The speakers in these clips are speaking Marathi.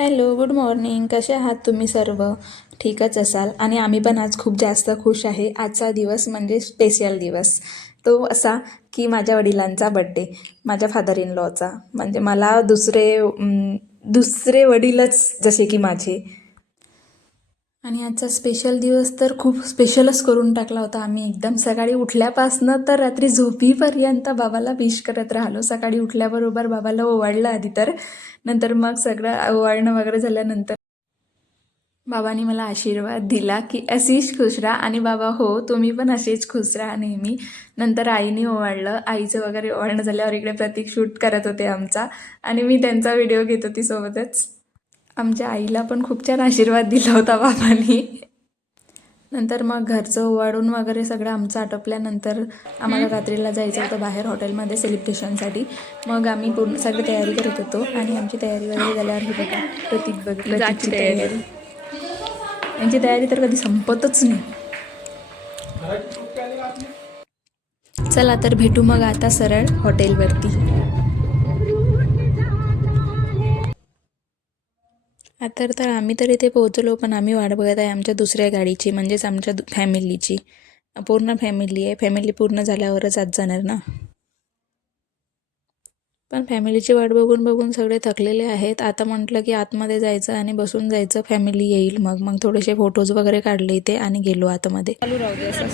Hello, good morning. कसे आहात तुम्ही सर्व? ठीकच असाल आणि आम्ही पण आज खूप जास्त खुश आहे. आजचा दिवस म्हणजे स्पेशल दिवस. तो असा की माझ्या वडिलांचा बड्डे, माझ्या फादर इन लॉचा. म्हणजे मला दुसरे वडीलच जसे की माझे. आणि आजचा स्पेशल दिवस तर खूप स्पेशलच करून टाकला होता आम्ही. एकदम सकाळी उठल्यापासनं तर रात्री झोपीपर्यंत बाबाला विश करत राहिलो. सकाळी उठल्याबरोबर बाबाला ओवाळलं आधी, तर नंतर मग सगळं ओवाळणं वगैरे झाल्यानंतर बाबांनी मला आशीर्वाद दिला की अशीच खुश राहा. आणि बाबा हो, तुम्ही पण असेच खुश राहा नेहमी. नंतर आईने ओवाळलं. आईचं वगैरे ओवाळणं झाल्यावर इकडे प्रतीक शूट करत होते आमचा, आणि मी त्यांचा व्हिडिओ घेत होती सोबतच. आमच्या आईला पण खूप छान आशीर्वाद दिला होता बाबांनी. नंतर मग घरचं ओवाळून वगैरे सगळं आमचं आटोपल्यानंतर आम्हाला रात्रीला जायचं होतं बाहेर हॉटेलमध्ये सेलिब्रेशनसाठी. मग आम्ही पूर्ण सगळी तयारी करत होतो, आणि आमची तयारी वगैरे झाल्यावर ही बघा प्रतीकची तयारी. यांची तयारी तर कधी संपतच नाही. चला तर भेटू मग आता सरळ हॉटेलवरती. आता तर आम्ही तर इथे पोहोचलो, पण आम्ही वाट बघत आहे आमच्या दुसऱ्या गाडीची, म्हणजेच आमच्या फॅमिलीची. पूर्ण फॅमिली आहे. फॅमिली पूर्ण झाल्यावरच आज जाणार ना. पण फॅमिलीची वाट बघून बघून सगळे थकलेले आहेत. आता म्हटलं की आतमध्ये जायचं आणि बसून जायचं, फॅमिली येईल. मग मग थोडेसे फोटोज वगैरे काढले इथे आणि गेलो आतमध्ये. चालू राहू दे असंच.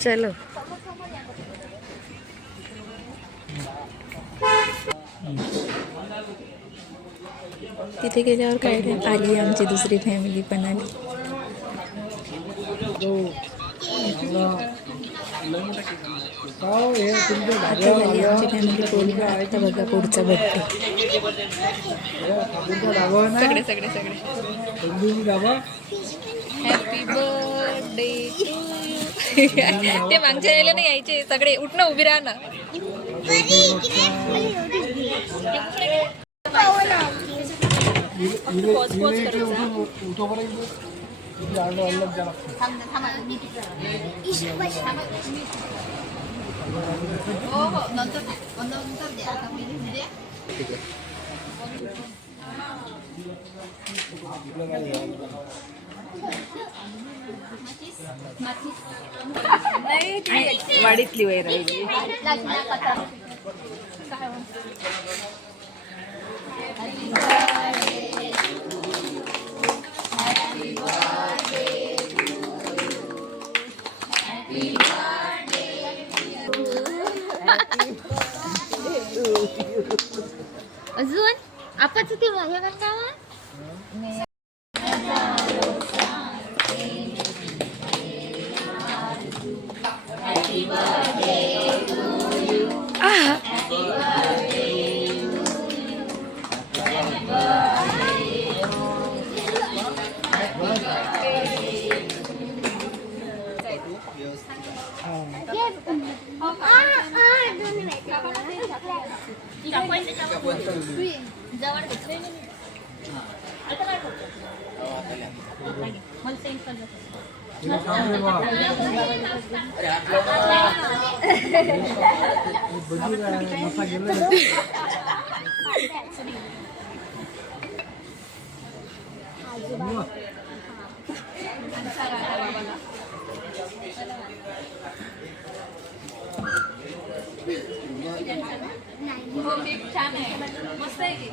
चलो. तिथे गेल्यावर काय आली आमची दुसरी फॅमिली पण आली. आता झाली आमची फॅमिली पूर्ण. आता बघा पुढचा बड्डे. सगळे सगळे सगळे हॅपी बर्थडे टू यू. ते मागच्या राहिले नाही यायचे सगळे. उठणं उभी राहणं. हो हो, नंतर द्या. नाही, वाडीतली वय राहिली. अजून आपण ते माझ्या गावात छान आहे, मस्त आहे की.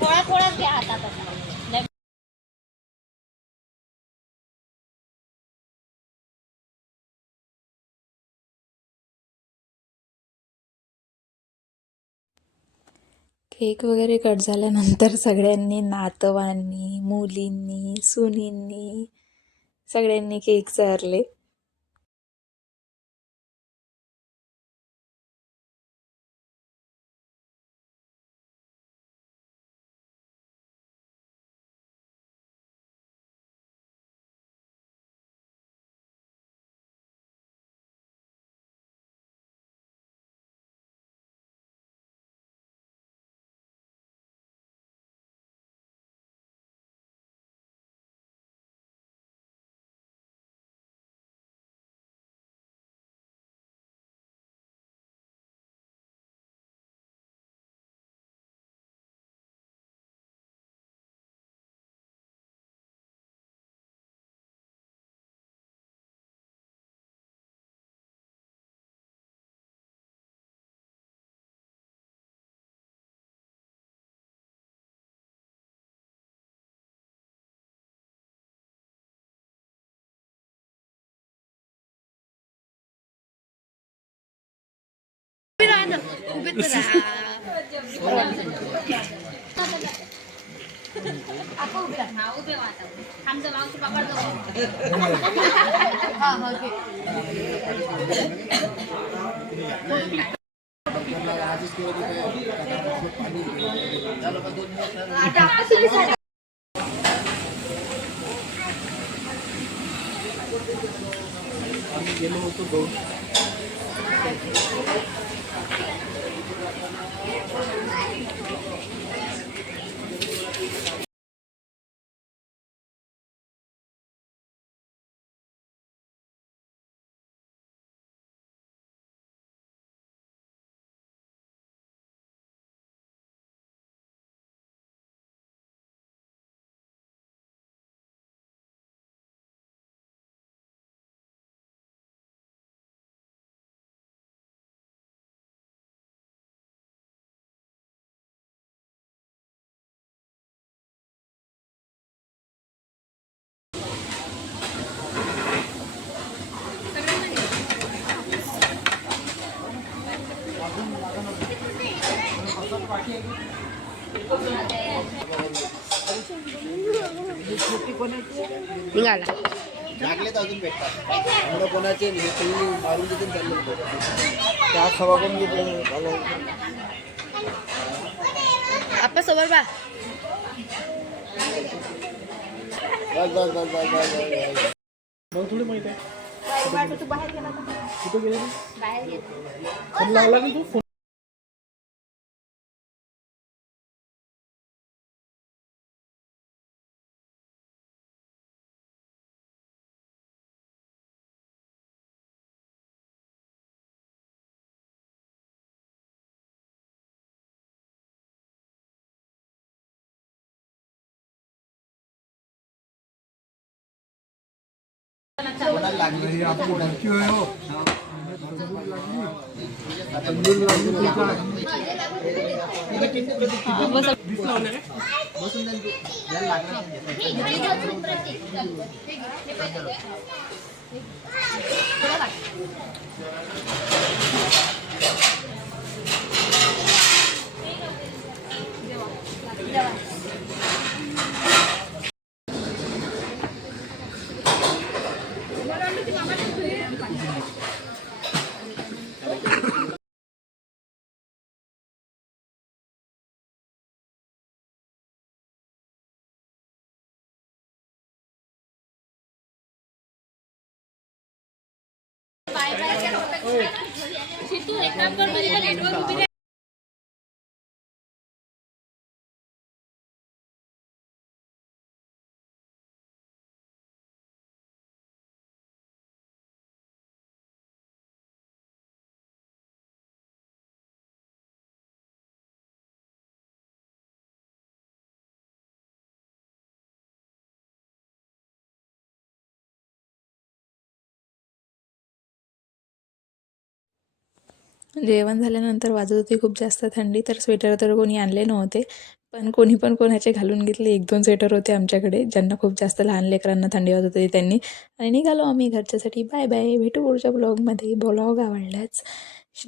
पोळा पोळा घ्या हातात. केक वगैरे कट झाल्यानंतर सगळ्यांनी, नातवांनी, मुलींनी, सुनींनी, सगळ्यांनी केक चारले. उभेच राहा. आपण उभे राहा. हा, उभे व्हा आता. आमचं मावशी पकड दो. हा, हा, घे. आम्ही गेलो होतो गौ निघाला. लागलेत अजून भेटतात मुलं कोणाचे नाही सगळी मारून तिथून चालले होते त्या खवा पण घेतलं आपण समोर बा. मग थोडी माहित आहे कुठे गेले बाहेर गेलो. फोन लावला की तू फोन कोणाला लागली बसून जेवण झाल्यानंतर वाजत होती खूप जास्त थंडी, तर स्वेटर तर कोणी आणले नव्हते, पण कोणी पण कोणाचे घालून घेतले. 1-2 स्वेटर होते आमच्याकडे, ज्यांना खूप जास्त लहान लेकरांना थंडी वाजत होती त्यांनी. आणि निघालो आम्ही घरच्यासाठी. बाय बाय, भेटू पुढच्या ब्लॉगमध्ये. ब्लॉग आवडल्यास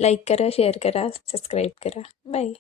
लाईक करा, शेअर करा, सबस्क्राईब करा. बाय.